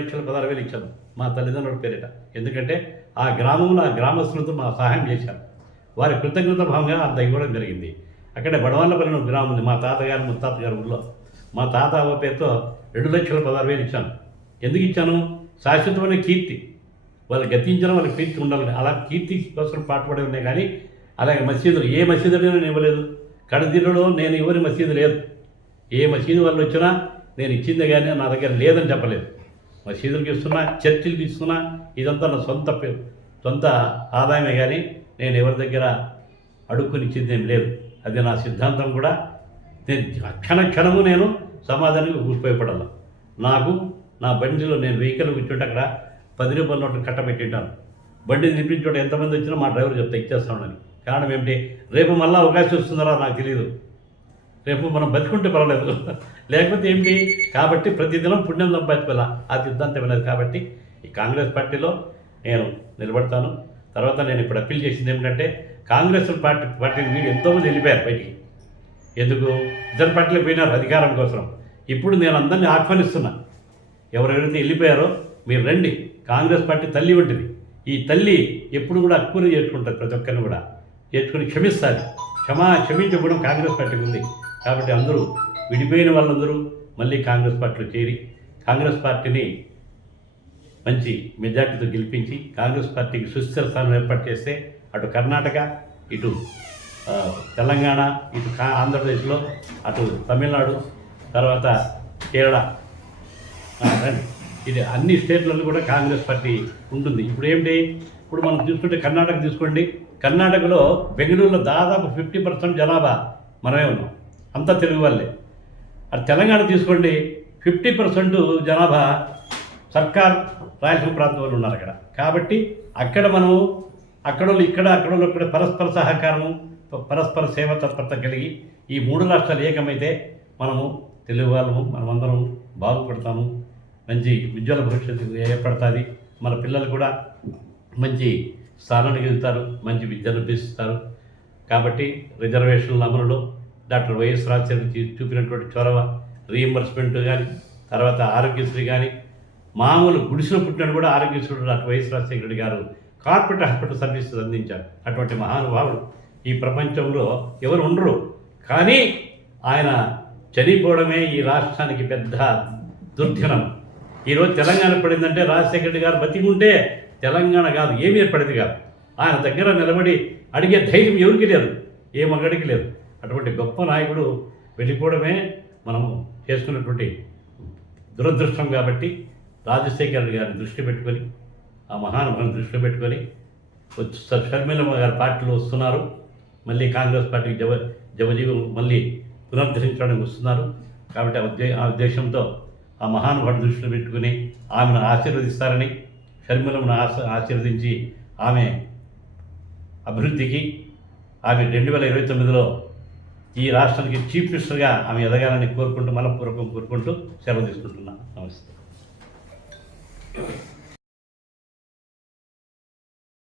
పదహారు వేలు ఇచ్చాను. మా తల్లిదండ్రుల పేరిట. ఎందుకంటే ఆ గ్రామంలో ఆ గ్రామస్తులతో మా సహాయం చేశారు. వారి కృతజ్ఞత భావంగా అంత ఇవ్వడం జరిగింది. అక్కడ బడవాళ్ళపల్లి గ్రామం ఉంది. మా తాతగారు ముత్తాత గారు ఊళ్ళో మా తాత అవ్వ పేరుతో రెండు లక్షల పదహారు వేలు ఇచ్చాను. ఎందుకు ఇచ్చాను? శాశ్వతమైన కీర్తి. వాళ్ళు గతించడం వాళ్ళకి కీర్తి ఉండాలని అలా కీర్తి కోసం పాటుపడి ఉన్నాయి కానీ అలాగే మసీదులు. ఏ మసీదులు నేను ఇవ్వలేదు. కడదిలో నేను ఇవ్వని మసీదు లేదు. ఏ మసీదు వాళ్ళు వచ్చినా నేను ఇచ్చిందే కానీ నా దగ్గర లేదని చెప్పలేదు. మసీదులకు ఇస్తున్నా చర్చిలకు ఇస్తున్నా ఇదంతా నా సొంత పే- సొంత ఆదాయమే కానీ నేను ఎవరి దగ్గర అడుక్కుని ఇచ్చింది ఏం లేదు. అది నా సిద్ధాంతం కూడా. నేను క్షణ క్షణము నేను సమాధానానికి ఉపయోగపడాలి. నాకు నా బండిలో నేను వెహికల్ కూర్చుంటే అక్కడ పది రూపాయల నోట్లు కట్టబెట్టింటాను. బండి నింపించోట ఎంతమంది వచ్చినా మా డ్రైవర్ చెప్తా ఇచ్చేస్తామని కారణం ఏమిటి? రేపు మళ్ళీ అవకాశం వస్తుందో నాకు తెలియదు రేపు మనం బతుకుంటే పర్వాలేదు. లేకపోతే ఏంటి కాబట్టి ప్రతిదినం పుణ్యం సంపాదించుకోవాలా. ఆ సిద్ధాంతం అనేది కాబట్టి ఈ కాంగ్రెస్ పార్టీలో నేను నిలబడతాను. తర్వాత నేను ఇప్పుడు అప్పీల్ చేసింది ఏమిటంటే కాంగ్రెస్ పార్టీ పార్టీని వీడు ఎంతోమంది వెళ్ళిపోయారు బయటికి. ఎందుకు? ఇద్దరు పార్టీలు పోయినారు అధికారం కోసం. ఇప్పుడు నేను అందరినీ ఆహ్వానిస్తున్నా. ఎవరెవరైతే వెళ్ళిపోయారో మీరు రండి. కాంగ్రెస్ పార్టీ తల్లి వంటిది. ఈ తల్లి ఎప్పుడు కూడా అక్కువ చేసుకుంటుంది ప్రతి ఒక్కరిని కూడా. చేసుకుని క్షమిస్తారు. క్షమా క్షమించే గుణం కాంగ్రెస్ పార్టీకి ఉంది. కాబట్టి అందరూ విడిపోయిన వాళ్ళందరూ మళ్ళీ కాంగ్రెస్ పార్టీలో చేరి కాంగ్రెస్ పార్టీని మంచి మెజార్టీతో గెలిపించి కాంగ్రెస్ పార్టీకి సుస్థిర స్థానం ఏర్పాటు చేస్తే అటు కర్ణాటక ఇటు తెలంగాణ ఇటు కా ఆంధ్రప్రదేశ్లో అటు తమిళనాడు తర్వాత కేరళ ఇది అన్ని స్టేట్లలో కూడా కాంగ్రెస్ పార్టీ ఉంటుంది. ఇప్పుడు ఏంటి ఇప్పుడు మనం చూసుకుంటే కర్ణాటక తీసుకోండి. కర్ణాటకలో బెంగళూరులో దాదాపు ఫిఫ్టీ పర్సెంట్ జనాభా మనమే ఉన్నాం. అంతా తెలుగు వాళ్ళే. అది తెలంగాణ తీసుకోండి ఫిఫ్టీ పర్సెంట్ జనాభా సర్కార్ రాయలసీమ ప్రాంతం వాళ్ళు ఉన్నారు అక్కడ. కాబట్టి అక్కడ మనము అక్కడ వాళ్ళు ఇక్కడ అక్కడ వాళ్ళు ఇక్కడ పరస్పర సహకారము పరస్పర సేవ తత్పరత కలిగి ఈ మూడు రాష్ట్రాలు ఏకమైతే మనము తెలుగు వాళ్ళము మనమందరం బాగుపడతాము. మంచి ఉజ్వల భవిష్యత్తు ఏర్పడుతుంది. మన పిల్లలు కూడా మంచి స్థానానికి వెళ్తారు మంచి విద్యను అభ్యసిస్తారు. కాబట్టి రిజర్వేషన్ల అమలులో డాక్టర్ వైఎస్ రాజశేఖర్ చూపినటువంటి చొరవ రీఎంబర్స్మెంట్ కానీ తర్వాత ఆరోగ్యశ్రీ కానీ మామూలు గుడిసెలో పుట్టినాడు కూడా Aarogyasri doctor YS Rajasekhara Reddy garu corporate hospital services అందించారు. అటువంటి మహానుభావుడు ఈ ప్రపంచంలో ఎవరు ఉండరు. కానీ ఆయన చనిపోవడమే ఈ రాష్ట్రానికి పెద్ద దుర్దినం. ఈరోజు తెలంగాణ పడిందంటే రాజశేఖర రెడ్డి గారు బతికుంటే తెలంగాణ కాదు ఏమీ ఏర్పడింది కాదు. ఆయన దగ్గర నిలబడి అడిగే ధైర్యం ఎవరికి లేదు ఏ మగడికి లేదు. అటువంటి గొప్ప నాయకుడు వెళ్ళిపోవడమే మనం చేసుకున్నటువంటి దురదృష్టం కాబట్టి రాజశేఖర్ గారిని దృష్టి పెట్టుకొని ఆ మహానుభావుని దృష్టిలో పెట్టుకొని స- షర్మిలమ్మ గారి పార్టీలో వస్తున్నారు. మళ్ళీ కాంగ్రెస్ పార్టీకి జవ జవజీవం మళ్ళీ పునరుద్ధరించడానికి వస్తున్నారు. కాబట్టి ఆ ఉద్దే ఆ ఉద్దేశంతో ఆ మహానుభావుని దృష్టిలో పెట్టుకుని ఆమెను ఆశీర్వదిస్తారని షర్మిలమ్మను ఆశ ఆశీర్వదించి ఆమె అభివృద్ధికి ఆమె రెండు వేల ఇరవై తొమ్మిదిలో ఈ రాష్ట్రానికి చీఫ్ మినిస్టర్గా ఆమె ఎదగాలని కోరుకుంటూ మనపూర్వకం కోరుకుంటూ సెలవు తీసుకుంటున్నాను నమస్తే.